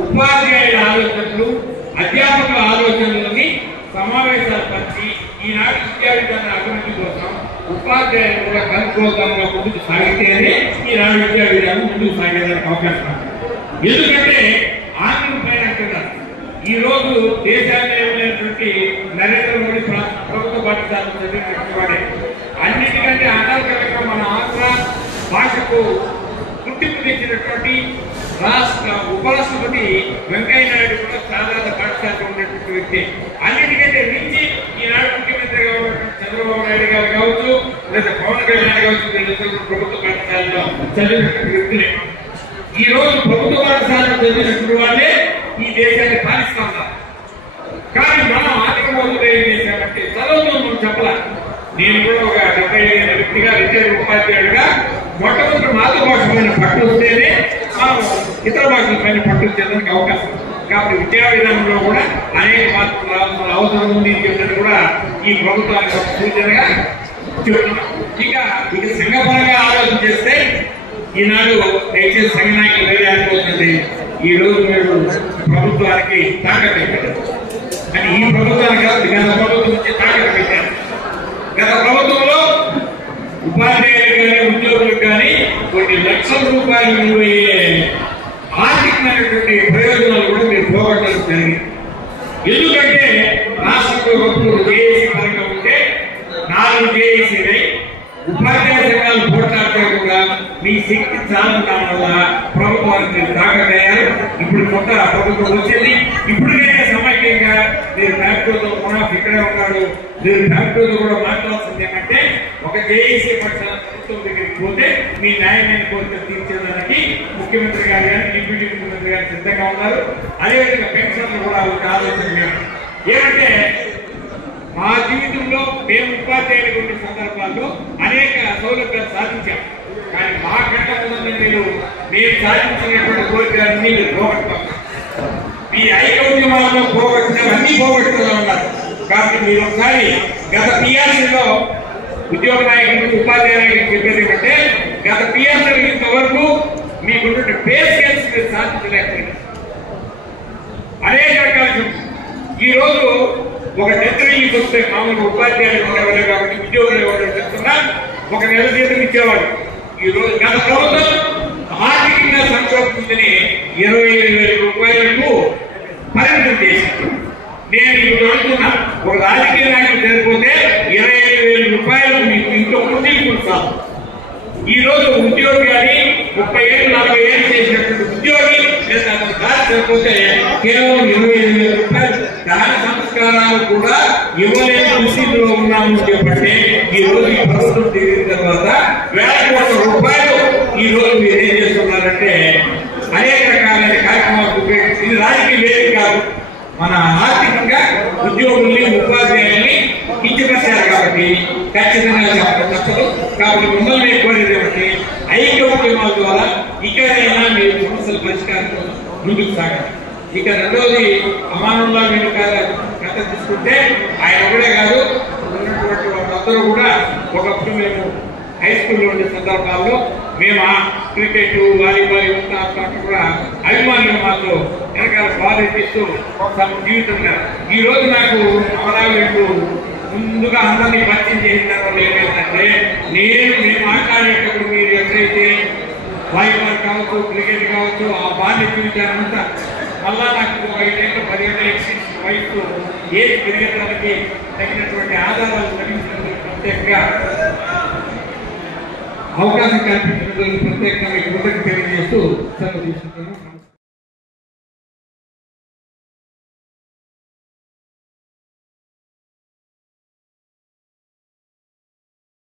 ఉపాధ్యాయుల ఆలోచనలు అధ్యాపకుల ఆలోచనలని సమావేశాలు పరిచి ఈనాడు విద్యా విధాన అభివృద్ధి కోసం ఉపాధ్యాయులు కూడా కనుక్కోగంగా ముందుకు సాగితేనే ఈనాడు విద్యా విధానం ముందుకు సాగేదానికి అవకాశం. ఎందుకంటే ఆంధ్ర పైన అంటున్నారు ఈ రోజు దేశాన్ని ఏమైనటువంటి నరేంద్ర మోడీ ప్రభుత్వ పాఠశాలను చదివినటువంటి వాడే అన్నిటికంటే అనర్గళంగా మన ఆంధ్ర భాషకు గుర్తింపు తెచ్చినటువంటి రాష్ట్ర ఉపరాష్ట్రపతి వెంకయ్య నాయుడు కూడా సాధారణ పాఠశాలలో ఉన్నటువంటి వ్యక్తి. అన్నిటికంటే మించి ఈనాడు ముఖ్యమంత్రిగా ఉన్నటువంటి చంద్రబాబు నాయుడు గారు కావచ్చు లేదా పవన్ కళ్యాణ్ కావచ్చు వీళ్ళందరూ ప్రభుత్వ పాఠశాలలో చదివినటువంటి వ్యక్తులే. ఈ రోజు ప్రభుత్వ పాఠశాలలో చదివినటువంటి వాళ్ళే ఈ దేశాన్ని పాలిస్తా ఉన్నారు. కానీ మనం ఆర్థిక మోదీలో ఏం చేశామంటే చదువుతో మనం చెప్పాలి. నేను కూడా ఒక 75 వ్యక్తిగా రిటైర్డ్ ఉపాధ్యాయుడిగా మొట్టమొదటి మాతృభాష పైన పట్టు వస్తేనే మనం ఇతర భాషల పైన పట్టు వచ్చేదానికి అవకాశం. కాబట్టి విద్యా విధానంలో కూడా అనేక మార్పులు రావాల్సిన అవసరం ఉంది చెప్పినట్టు కూడా ఈ ప్రభుత్వానికి ఒక సూచనగా చెప్తున్నాం. ఇక సంఘపరంగా ఆలోచన చేస్తే ఈనాడు దయచేసి సంఘ నాయకులు వేరే అనుకోవద్దండి. ఈ రోజు మీరు ప్రభుత్వానికి తాకట్టు పెట్టారు అని ఈ ప్రభుత్వానికి గత ప్రభుత్వం నుంచి తాకట్టు పెట్టారు. గత ప్రభుత్వంలో ఉపాధ్యాయులు కానీ ఉద్యోగులకు కానీ కొన్ని లక్షల రూపాయలు విలువయ్యే ఆర్థికమైనటువంటి ప్రయోజనాలు కూడా మీరు పోగొట్టడం జరిగింది. ఎందుకంటే రాష్ట్రంలో ఒకప్పుడు జేఏసీ పరంగా ఉంటే 4 జేఏసీలై ఉపాధ్యాయ సంఘాలు పోట్లాడితే కూడా మీ శక్తి చాలడం వల్ల ప్రభుత్వానికి తాకట్టయ్యారు. ఇప్పుడు కొత్త ప్రభుత్వం వచ్చింది. ఇప్పటికైనా సమైక్యంగా మీరు ఫ్యాక్టరీతో మునాఫ్ ఇక్కడే ఉన్నాడు. మీరు ఫ్యాక్టరీతో కూడా మాట్లాడాల్సింది ఏమంటే ఒక జేఏసీ పక్షాల ప్రభుత్వం దగ్గరికి పోతే మీ న్యాయమైన కోరికలు తీర్చేదానికి ముఖ్యమంత్రి గారు కానీ డిప్యూటీ ముఖ్యమంత్రి గారు సిద్ధంగా ఉన్నారు. అదేవిధంగా పెన్షన్లు కూడా ఒక ఆలోచన ఏమంటే మా జీవితంలో మేము ఉపాధ్యాయులు ఉన్న సందర్భాల్లో అనేక సౌలభ్యాలు సాధించాం. కానీ మా కంట ముందు మేము సాధించినటువంటి కోరికలన్నీ మీరు పోగొట్టుతాం. మీ ఐక్యమాల్లో పోగొట్టినవన్నీ పోగొట్టుతూ ఉన్నారు. కాబట్టి మీరు ఒకసారి గత పిఆర్సీలో ఉద్యోగ నాయకులకు ఉపాధ్యాయ నాయకులకు చెప్పేది ఏమంటే గత పిఆర్సీ ఇంతవరకు మీకున్న పే స్కేల్స్ మీరు సాధించలేకపోయినారు. అనేక రకాల ఈ రోజు ఒక డెత్రీకి వస్తే మామూలు ఉపాధ్యాయులు ఉండేవారు కాబట్టి ఉద్యోగులు ఎవరు చెప్తున్నా ఒక నెల జీతం ఇచ్చేవాడు. ఈ రోజు గత ప్రభుత్వం ఆర్థికంగా సంక్షోభించని 25,000 రూపాయలకు పరిమితం చేసింది. నేను ఇప్పుడు అడుగుతున్నా ఒక రాజకీయ నాయకుడు చనిపోతే 25,000 రూపాయలు మీకు ఇంట్లో గుర్తింపుతాం. ఈ రోజు ఉద్యోగి కానీ 30 ఏళ్ళు 40 ఏళ్ళు చేసినటువంటి ఉద్యోగి లేదా దారి చనిపోతే కేవలం 25,000 రూపాయలు దాని సంస్కారాలు కూడా ఇవ్వలేని స్థితిలో ఉన్నామని చెప్పంటే ఈ రోజు ఈ ప్రభుత్వం తిరిగిన తర్వాత వేల కోట్ల రూపాయలు ఈ రోజు మీరు ఏం చేస్తున్నారంటే అనేక రకాలైన కార్యక్రమాలు ఉపయోగించి ఇది రాజకీయ వేదిక కాదు. మన ఆర్థికంగా ఉద్యోగుల్ని ఉపాధ్యాయుల్ని కించపరిచారు కాబట్టి ఖచ్చితంగా చెప్పడం తప్పదు. కాబట్టి మిమ్మల్ని కోరేది ఏమిటి ఐక్య ఉద్యమాల ద్వారా ఇకనైనా మీరు సమస్యల పరిష్కారం ముందుకు సాగాలి. ఇక రెండవది అమానంలో మీరు కథ తీసుకుంటే ఆయన ఒకడే కాదు ఉన్నటువంటి వాళ్ళందరూ కూడా ఒకప్పుడు మేము హై స్కూల్లో ఉండే సందర్భాల్లో మేము ఆ క్రికెట్ వాలీబాల్ ఇవంతా కూడా అభిమానులు మాతో వెనకాల బాధ ఇప్పిస్తూ తమ జీవితంగా ఈ రోజు నాకు అమరావతి ముందుగా అందరినీ పరిచయం చేసిన తర్వాత ఏమైందంటే నేను మాట్లాడేటప్పుడు మీరు ఎక్కడైతే వాలీబాల్ కావచ్చు క్రికెట్ కావచ్చు ఆ బాల్య జీవితానంతా మళ్ళా నాకు 5 ఏళ్ళు 10 ఏళ్ళ ఎక్స్టెన్షన్ వయసు ఏజ్ పెరిగేదానికి తగినటువంటి ఆధారాలు లభించినందుకు ప్రత్యేకంగా అవకాశం కల్పించినందుకు ప్రత్యేకంగా కృతజ్ఞతలు తెలియజేస్తూ సెలవు తీసుకుంటున్నాను.